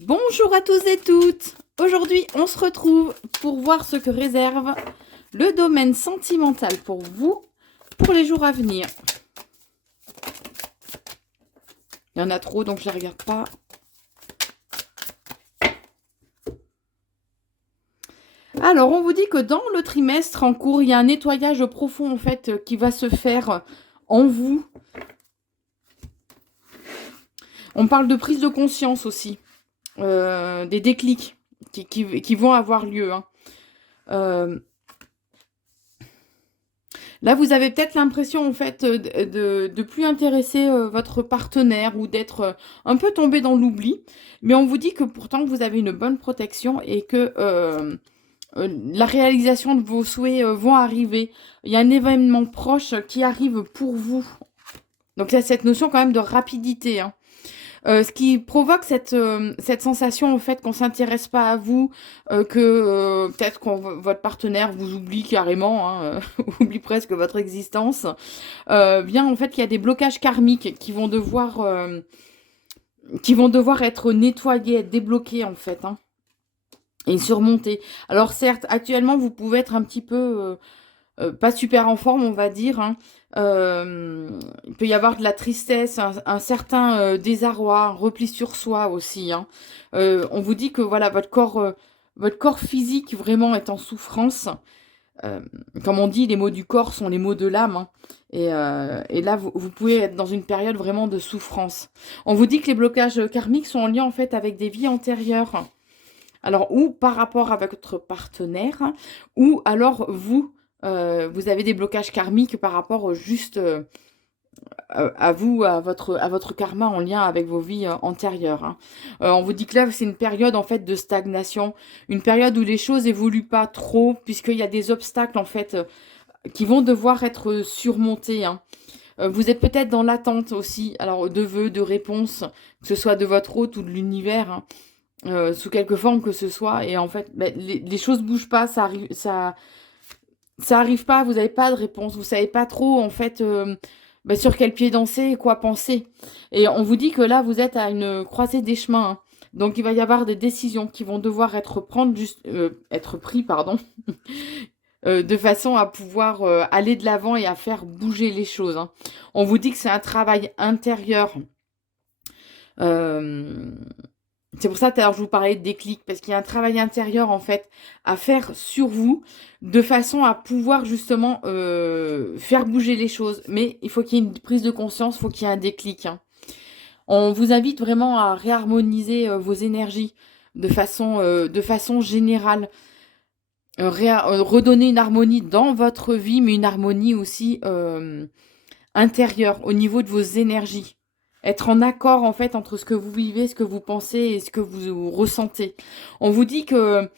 Bonjour à tous et toutes. Aujourd'hui, on se retrouve pour voir ce que réserve le domaine sentimental pour vous pour les jours à venir. Il y en a trop, donc je ne les regarde pas. Alors, on vous dit que dans le trimestre en cours, il y a un nettoyage profond en fait qui va se faire en vous. On parle de prise de conscience aussi, des déclics qui vont avoir lieu. Là, vous avez peut-être l'impression, en fait, de plus intéresser votre partenaire ou d'être un peu tombé dans l'oubli. Mais on vous dit que pourtant, vous avez une bonne protection et que la réalisation de vos souhaits vont arriver. Il y a un événement proche qui arrive pour vous. Donc, il y a cette notion quand même de rapidité, hein. Ce qui provoque cette sensation, en fait, qu'on s'intéresse pas à vous, que peut-être que votre partenaire vous oublie carrément, hein, oublie presque votre existence, bien en fait qu'il y a des blocages karmiques qui vont devoir être nettoyés, être débloqués en fait, hein, et surmontés. Alors certes, actuellement, vous pouvez être un petit peu pas super en forme, on va dire, hein. Il peut y avoir de la tristesse, un certain désarroi, un repli sur soi aussi, hein. On vous dit que voilà, votre corps physique vraiment est en souffrance. Euh, Comme on dit, les mots du corps sont les mots de l'âme, hein. Et là, vous pouvez être dans une période vraiment de souffrance. On vous dit que les blocages karmiques sont en lien en fait avec des vies antérieures. Alors, ou par rapport à votre partenaire, ou alors vous, vous avez des blocages karmiques par rapport juste à vous, à votre karma en lien avec vos vies antérieures, hein. On vous dit que là, c'est une période en fait de stagnation, une période où les choses évoluent pas trop, puisqu'il y a des obstacles en fait qui vont devoir être surmontés, hein. Vous êtes peut-être dans l'attente aussi, alors de vœux, de réponses, que ce soit de votre hôte ou de l'univers, hein, sous quelque forme que ce soit. Et en fait, bah, les choses bougent pas, ça arrive pas, vous n'avez pas de réponse, vous savez pas trop en fait bah, sur quel pied danser et quoi penser. Et on vous dit que là, vous êtes à une croisée des chemins, hein. Donc il va y avoir des décisions qui vont devoir être prises, pardon, de façon à pouvoir aller de l'avant et à faire bouger les choses, hein. On vous dit que c'est un travail intérieur. Euh, c'est pour ça, tout à l'heure, je vous parlais de déclic, parce qu'il y a un travail intérieur, en fait, à faire sur vous, de façon à pouvoir, justement, faire bouger les choses. Mais il faut qu'il y ait une prise de conscience, il faut qu'il y ait un déclic, hein. On vous invite vraiment à réharmoniser vos énergies de façon générale. Redonner une harmonie dans votre vie, mais une harmonie aussi intérieure, au niveau de vos énergies. Être en accord en fait entre ce que vous vivez, ce que vous pensez et ce que vous ressentez. On vous dit que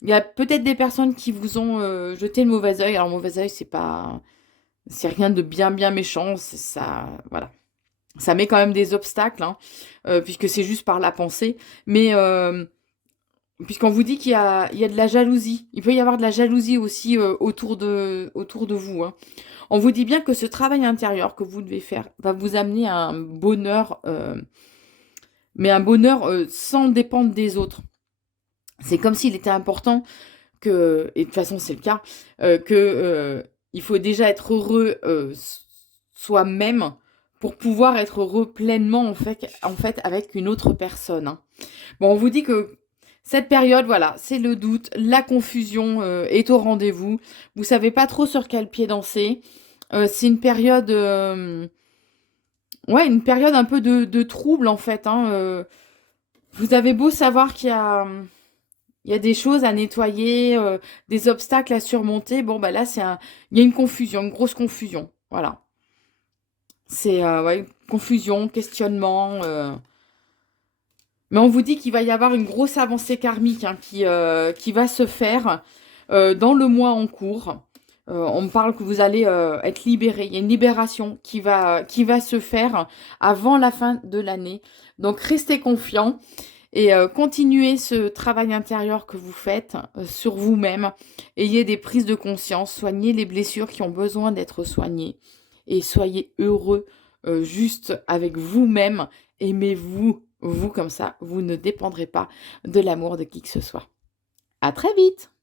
il y a peut-être des personnes qui vous ont jeté le mauvais œil. Alors, le mauvais œil, c'est rien de bien méchant. C'est ça, voilà. Ça met quand même des obstacles, hein, puisque c'est juste par la pensée. Mais puisqu'on vous dit il y a de la jalousie. Il peut y avoir de la jalousie aussi autour de vous, hein. On vous dit bien que ce travail intérieur que vous devez faire va vous amener à un bonheur, mais un bonheur sans dépendre des autres. C'est comme s'il était important que, et de toute façon c'est le cas, que il faut déjà être heureux soi-même pour pouvoir être heureux pleinement en fait avec une autre personne, hein. Bon, on vous dit que cette période, voilà, c'est le doute, la confusion est au rendez-vous. Vous savez pas trop sur quel pied danser. C'est une période, ouais, une période un peu de trouble en fait, hein. Vous avez beau savoir il y a des choses à nettoyer, des obstacles à surmonter. Bon, bah là, il y a une confusion, une grosse confusion. Voilà. C'est ouais, confusion, questionnement. Mais on vous dit qu'il va y avoir une grosse avancée karmique, hein, qui va se faire dans le mois en cours. On me parle que vous allez être libéré. Il y a une libération qui va se faire avant la fin de l'année. Donc restez confiants et continuez ce travail intérieur que vous faites sur vous-même. Ayez des prises de conscience, soignez les blessures qui ont besoin d'être soignées et soyez heureux juste avec vous-même. Aimez-vous. vous comme ça, vous ne dépendrez pas de l'amour de qui que ce soit. À très vite!